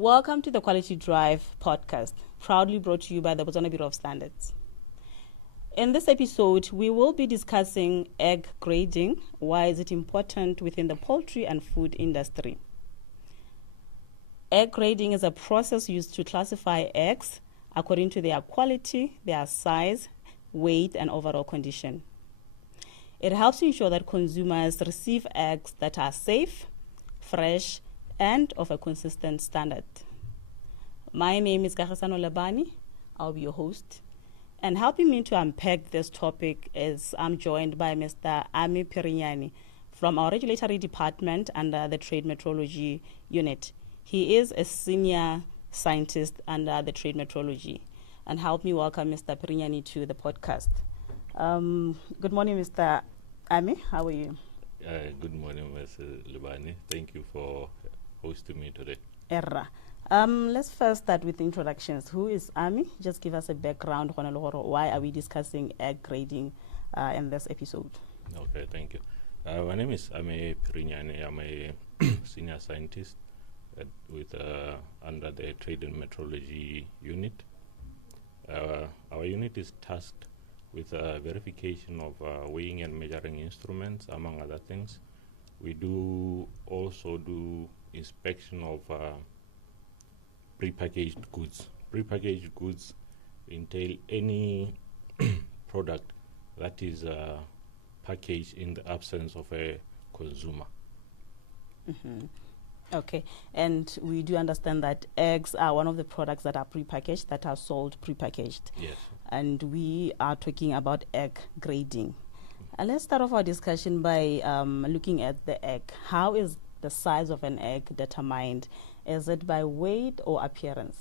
Welcome to the Quality Drive podcast, proudly brought to you by the Botswana Bureau of Standards. In this episode, we will be discussing egg grading. Why is it important within the poultry and food industry? Egg grading is a process used to classify eggs according to their quality, their size, weight, and overall condition. It helps to ensure that consumers receive eggs that are safe, fresh, and of a consistent standard. My name is 𝐔𝐍𝐃𝐄𝐑𝐒𝐈𝐍𝐆. I'll be your host. And helping me to unpack this topic is I'm joined by Mr. Ami Pirinyani from our regulatory department under the Trade Metrology Unit. He is a senior scientist under the Trade Metrology. And help me welcome Mr. Pirinyani to the podcast. Good morning, Mr. Ami. How are you? Good morning, Ms. Libani. Thank you for hosting me today. Let's first start with introductions. Who is Ami? Just give us a background. Why are we discussing egg grading in this episode? Okay, thank you. My name is Ami Pirinyani. I'm a senior scientist under the Trade and Metrology Unit. Our unit is tasked with verification of weighing and measuring instruments, among other things. We also do inspection of prepackaged goods. Prepackaged goods entail any product that is packaged in the absence of a consumer. Mm-hmm. Okay, and we do understand that eggs are one of the products that are prepackaged, that are sold prepackaged. Yes. And we are talking about egg grading. Let's start off our discussion by looking at the egg. How is the size of an egg determined? Is it by weight or appearance?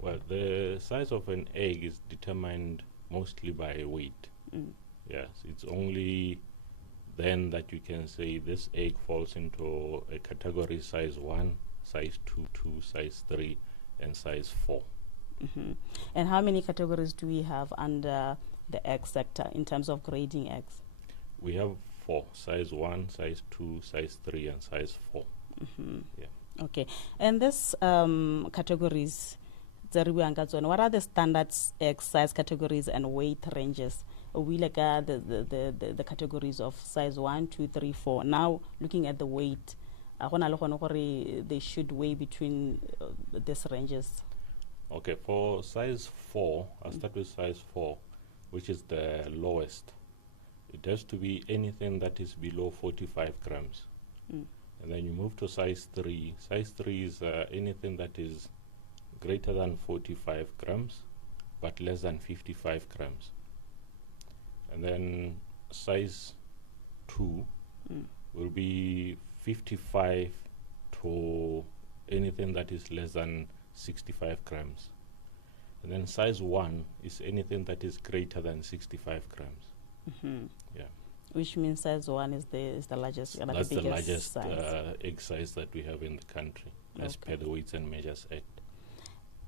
Well, the size of an egg is determined mostly by weight. Yes, it's only then that you can say this egg falls into a category size 1, size 2, size 3, and size 4. Mm-hmm. And how many categories do we have under the egg sector in terms of grading eggs? We have 4, size 1, size 2, size 3, and size 4. Mm-hmm. Yeah. Okay. And this categories, what are the standards egg size categories and weight ranges? We like the categories of size 1, 2, 3, 4. Now, looking at the weight, they should weigh between these ranges. Okay, for size 4, I'll start with size 4, which is the lowest. It has to be anything that is below 45 grams. And then you move to size 3. Size 3 is anything that is greater than 45 grams, but less than 55 grams. And then size 2 will be 55 to anything that is less than 65 grams. And then size 1 is anything that is greater than 65 grams. Mm-hmm. Yeah. Which means size 1 is the largest. That's the largest size. egg size that we have in the country, as per the Weights and Measures Act.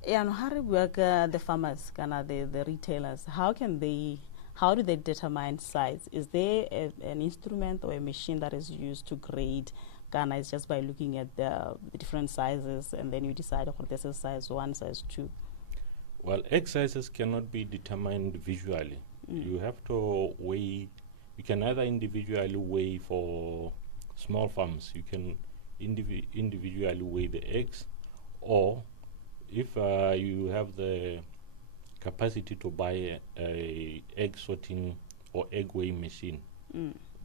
Yeah, and how do the farmers, the retailers, how do they determine size? Is there an instrument or a machine that is used to grade? It's just by looking at the different sizes, and then you decide, oh, this is size 1, size 2. Well, egg sizes cannot be determined visually. You have to weigh. You can either individually weigh for small farms. You can individually weigh the eggs, or if you have the capacity to buy a egg sorting or egg weighing machine,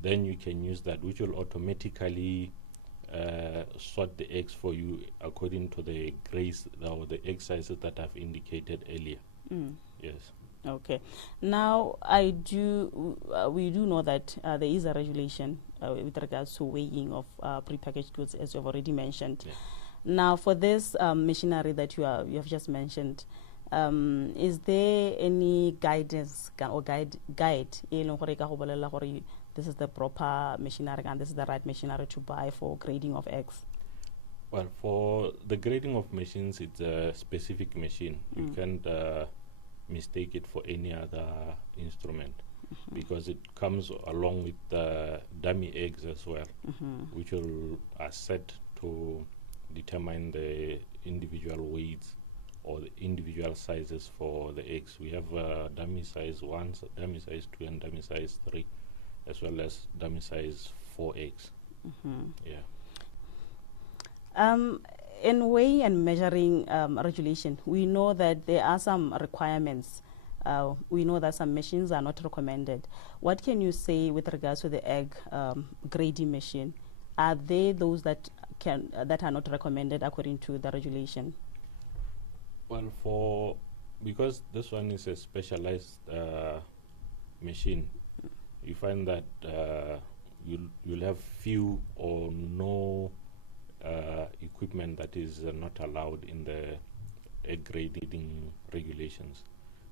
then you can use that, which will automatically sort the eggs for you according to the grades or the egg sizes that I've indicated earlier. Yes. Okay. Now, we do know that there is a regulation with regards to weighing of prepackaged goods, as you've already mentioned. Yeah. Now, for this machinery that you have just mentioned, is there any guidance or guide? This is the proper machinery and this is the right machinery to buy for grading of eggs? Well, for the grading of machines, it's a specific machine. You can't mistake it for any other instrument because it comes along with the dummy eggs as well, which are set to determine the individual weights or the individual sizes for the eggs. We have dummy size 1, dummy size 2, and dummy size 3, as well as dummy size 4 eggs. Yeah. In weighing and measuring regulation, we know that there are some requirements. We know that some machines are not recommended. What can you say with regards to the egg grading machine? Are they those that are not recommended according to the regulation? Well, because this one is a specialized machine, you find that you'll have few or no equipment that is not allowed in the egg grading regulations,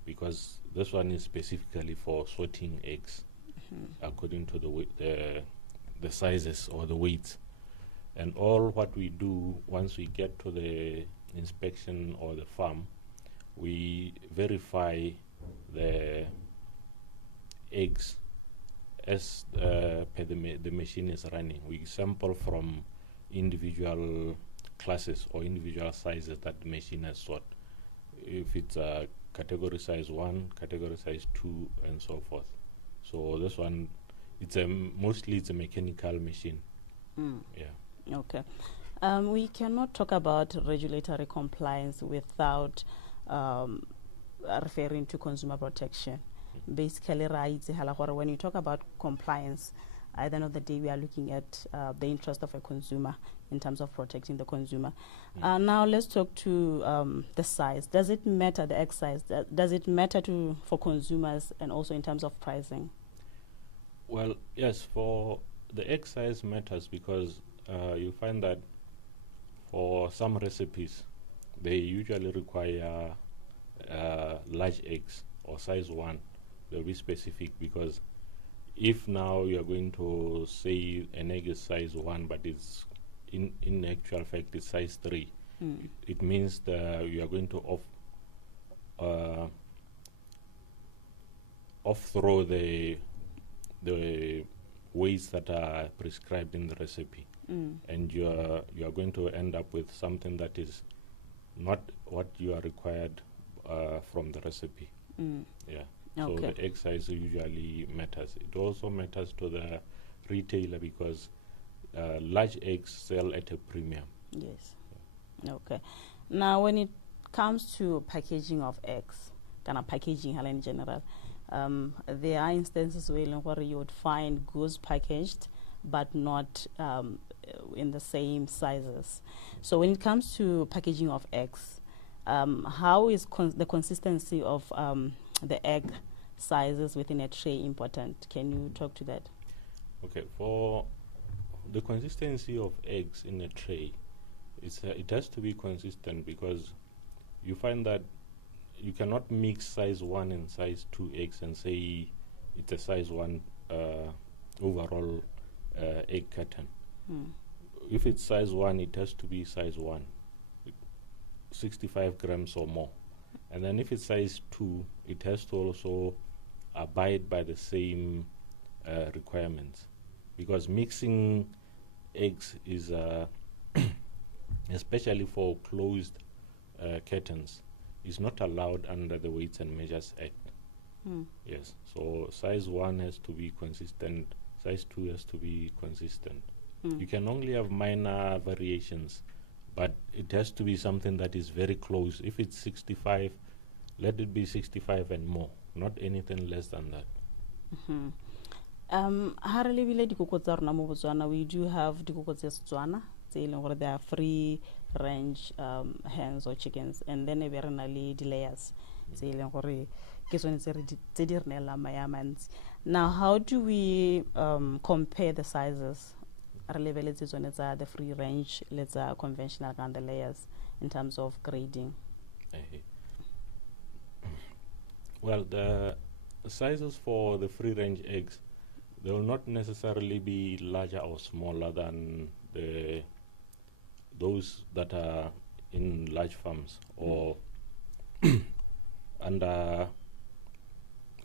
because this one is specifically for sorting eggs according to the sizes or the weights. And all what we do once we get to the inspection or the farm, we verify the eggs as per the machine is running. We sample from individual classes or individual sizes that the machine has sort. If it's a category size 1, category size 2, and so forth. So this one, mostly it's a mechanical machine. Yeah. Okay. We cannot talk about regulatory compliance without referring to consumer protection. Basically, when you talk about compliance, at the end of the day, we are looking at the interest of a consumer in terms of protecting the consumer. Now, let's talk to the size. Does it matter, the egg size? Does it matter for consumers and also in terms of pricing? Well, yes, for the egg size matters because you find that for some recipes, they usually require large eggs or size 1. They'll be specific because if now you're going to say an egg is size 1, but it's in actual fact it's size 3, it means that you are going to off-throw the weights that are prescribed in the recipe, and you are going to end up with something that is not what you are required from the recipe. Yeah. So the egg size usually matters. It also matters to the retailer because large eggs sell at a premium. Yes. Okay. Now, when it comes to packaging of eggs, kind of packaging in general, there are instances where you would find goods packaged but not in the same sizes. So when it comes to packaging of eggs, how is the consistency of the egg sizes within a tray important? Can you talk to that? Okay, for the consistency of eggs in a tray, it has to be consistent because you find that you cannot mix size 1 and size 2 eggs and say it's a size 1 overall egg carton. If it's size 1, it has to be size 1, 65 grams or more. And then if it's size 2, it has to also abide by the same requirements, because mixing eggs is especially for closed cartons is not allowed under the Weights and Measures Act. Yes, so size 1 has to be consistent, size 2 has to be consistent. You can only have minor variations, but it has to be something that is very close. If it's 65, let it be 65 and more, not anything less than that. We do have dikoko tsa Setswana tse eleng gore they are free range hens or chickens, and then we are the layers tse eleng gore ke tsone tse di re neelang mae a mantsi. Now, how do we compare the sizes? The free range, let's conventional and the layers in terms of grading. Well, the sizes for the free range eggs, they will not necessarily be larger or smaller than those that are in large farms or under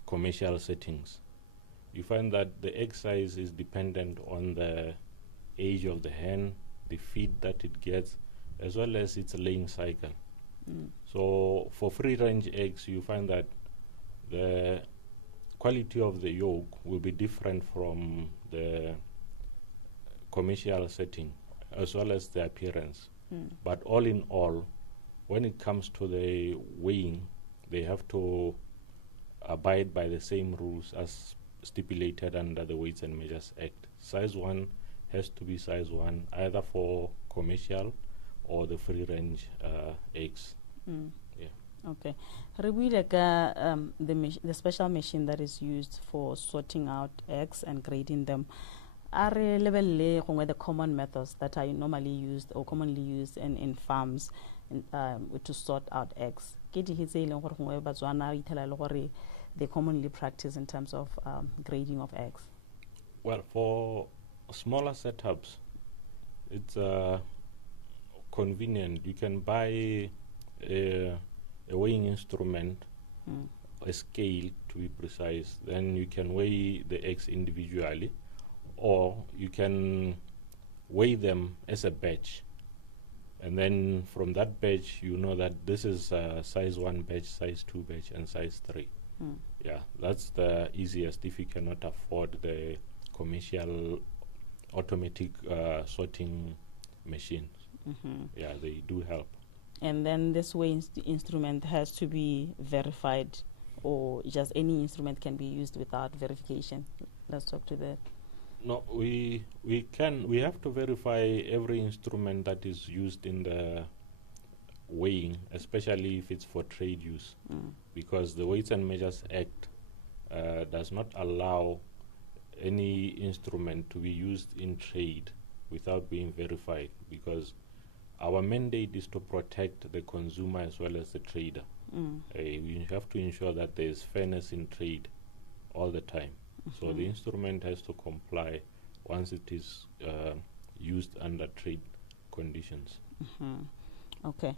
commercial settings. You find that the egg size is dependent on the age of the hen, the feed that it gets, as well as its laying cycle. So for free-range eggs, you find that the quality of the yolk will be different from the commercial setting, as well as the appearance. But all in all, when it comes to the weighing, they have to abide by the same rules as stipulated under the Weights and Measures Act. Size 1 has to be size 1, either for commercial or the free-range eggs. Yeah. Okay. Re buile ka the special machine that is used for sorting out eggs and grading them. Are lebelle gongwe the common methods that are normally used or commonly used in farms to sort out eggs? Ke di hitse ile gore gongwe batswana itela le gore they commonly practice in terms of grading of eggs. Well, for smaller setups, it's convenient. You can buy a weighing instrument, a scale to be precise. Then you can weigh the eggs individually, or you can weigh them as a batch. And then from that batch, you know that this is size 1 batch, size 2 batch, and size 3. Yeah, that's the easiest if you cannot afford the commercial automatic sorting machines. Yeah, they do help. And then this weighing instrument has to be verified, or just any instrument can be used without verification? Let's talk to that. No, we have to verify every instrument that is used in the weighing, especially if it's for trade use, because the Weights and Measures Act does not allow any instrument to be used in trade without being verified, because our mandate is to protect the consumer as well as the trader. We have to ensure that there is fairness in trade all the time. So the instrument has to comply once it is used under trade conditions. Okay.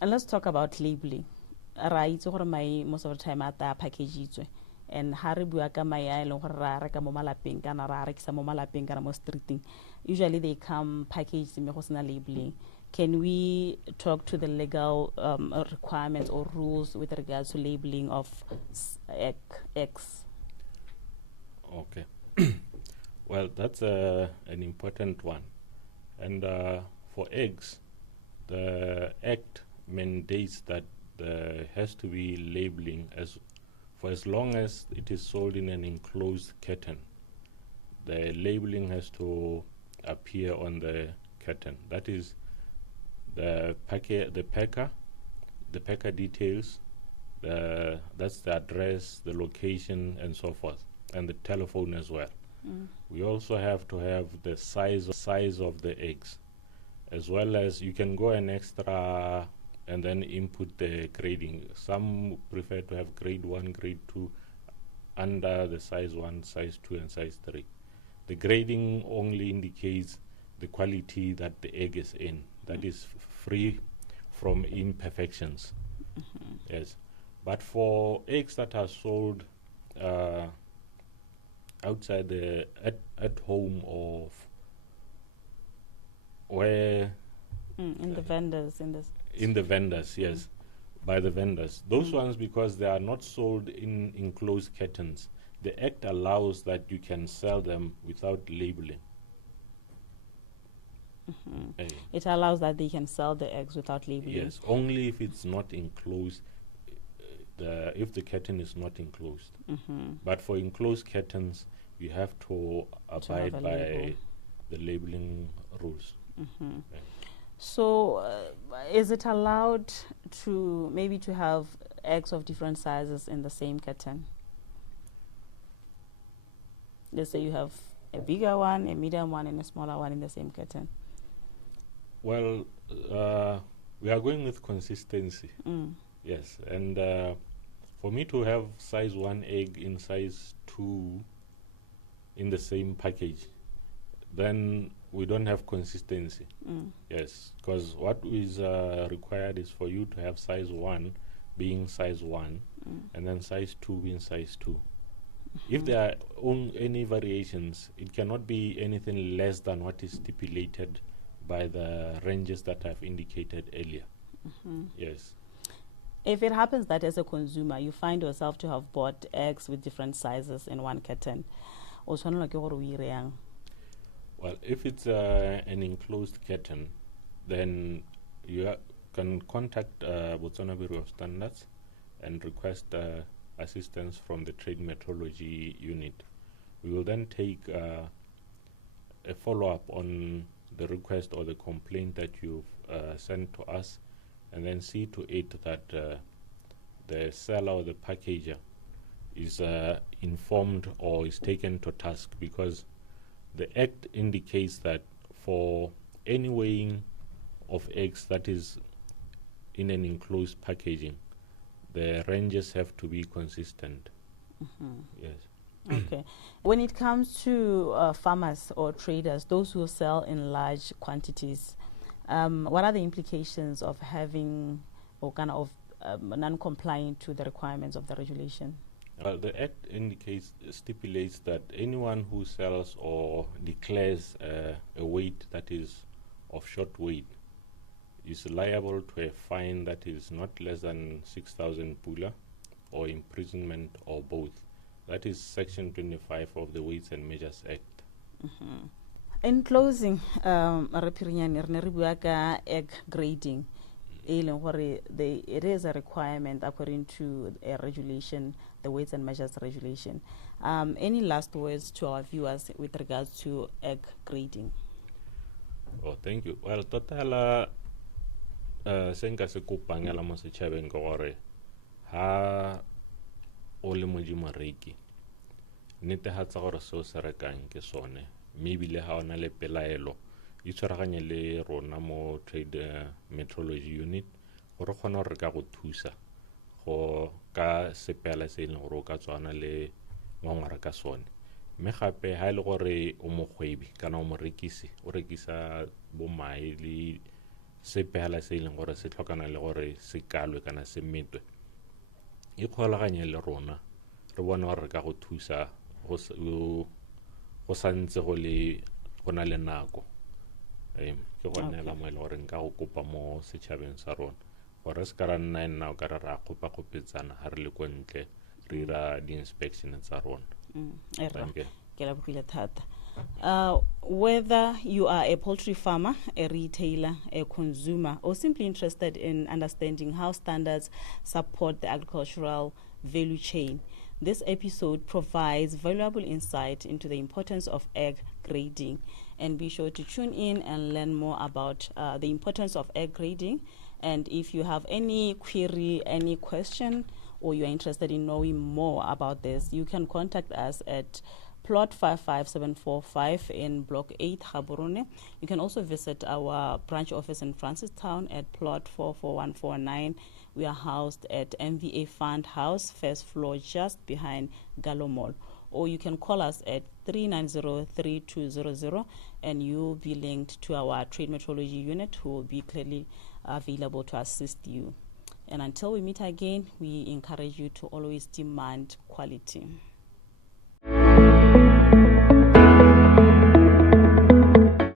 And let's talk about labeling. Right, so most of the time at the package and haribu ka mai a leng gore ra reka mo malapeng kana ra rekisa mo malapeng kana mo streeting, usually they come packaged me go sena labeling. Can we talk to the legal requirements or rules with regards to labeling of eggs? Okay. Well, that's an important one. And for eggs, the Act mandates that there has to be labeling for as long as it is sold in an enclosed carton. The labeling has to appear on the carton. That is the packer details, that's the address, the location, and so forth, and the telephone as well. We also have to have the size of the eggs, as well as you can go an extra and then input the grading. Some prefer to have grade 1, grade 2 under the size 1, size 2, and size 3. The grading only indicates the quality that the egg is in, that is free from imperfections. Yes, but for eggs that are sold outside at home or where in the vendors, yes, by the vendors, those ones, because they are not sold in enclosed cartons, the Act allows that you can sell them without labeling. It allows that they can sell the eggs without labeling. Yes, only if it's not enclosed, if the carton is not enclosed. But for enclosed cartons, you have to abide by the labeling rules. So is it allowed to have eggs of different sizes in the same carton? Let's say you have a bigger one, a medium one, and a smaller one in the same carton. Well, we are going with consistency. Yes, and for me to have size 1 egg in size 2 in the same package, then we don't have consistency. Yes, because what is required is for you to have size 1 being size 1 and then size 2 being size 2. If there are any variations, it cannot be anything less than what is stipulated by the ranges that I've indicated earlier. Yes. If it happens that as a consumer you find yourself to have bought eggs with different sizes in one carton, o tshwanela ke gore o ire yang? Well, if it's an enclosed carton, then you can contact Botswana Bureau of Standards and request assistance from the Trade Metrology Unit. We will then take a follow-up on the request or the complaint that you've sent to us, and then see to it that the seller or the packager is informed or is taken to task, because the Act indicates that for any weighing of eggs that is in an enclosed packaging, the ranges have to be consistent. Yes. Okay. When it comes to farmers or traders, those who sell in large quantities, what are the implications of having or kind of non-compliant to the requirements of the regulation? Well, the Act stipulates that anyone who sells or declares a weight that is of short weight is liable to a fine that is not less than 6,000 pula or imprisonment or both. That is Section 25 of the Weights and Measures Act. In closing, egg grading. It is a requirement according to a regulation, the Weights and Measures Regulation. Any last words to our viewers with regards to egg grading? Oh, thank you. Well, totala senka se kopangela mo setšhabeng ke gore ha o le modimoreki netefatsa gore seo se rekang ke sone, mme ebile ha o na le pelaelo itshwaraganye le rona mo Trade Metrology Unit gore kgone gore re ka go thusa go ka sepeela se e leng gore o ka tswana le ngwangwara ka sone. Mme gape ha e le gore o mokgwebi kana o morekisi o rekisa bomae le sepeela se e leng gore se tlhokana le gore se kalwe kana se metwe, ikgolaganye le rona re bone gore re ka go thusa go santse go na le nako. Ke gone la mo e le gore nka go kopa mo setšhabeng sa rona gore se ka ra nna nna o ka re ra kgopakgopetsana ga re le ko ntle re ira di-inspection tsa rona. Whether you are a poultry farmer, a retailer, a consumer, or simply interested in understanding how standards support the agricultural value chain, this episode provides valuable insight into the importance of egg grading. And be sure to tune in and learn more about the importance of egg grading. And if you have any query, any question, or you are interested in knowing more about this, you can contact us at plot 55745 in block 8 Gaborone. You can also visit our branch office in Francistown at plot 44149. We are housed at MVA Fund House, first floor, just behind Gallo Mall. Or you can call us at 390-3200 and you'll be linked to our Trade Metrology Unit, who will be clearly available to assist you. And until we meet again, we encourage you to always demand quality.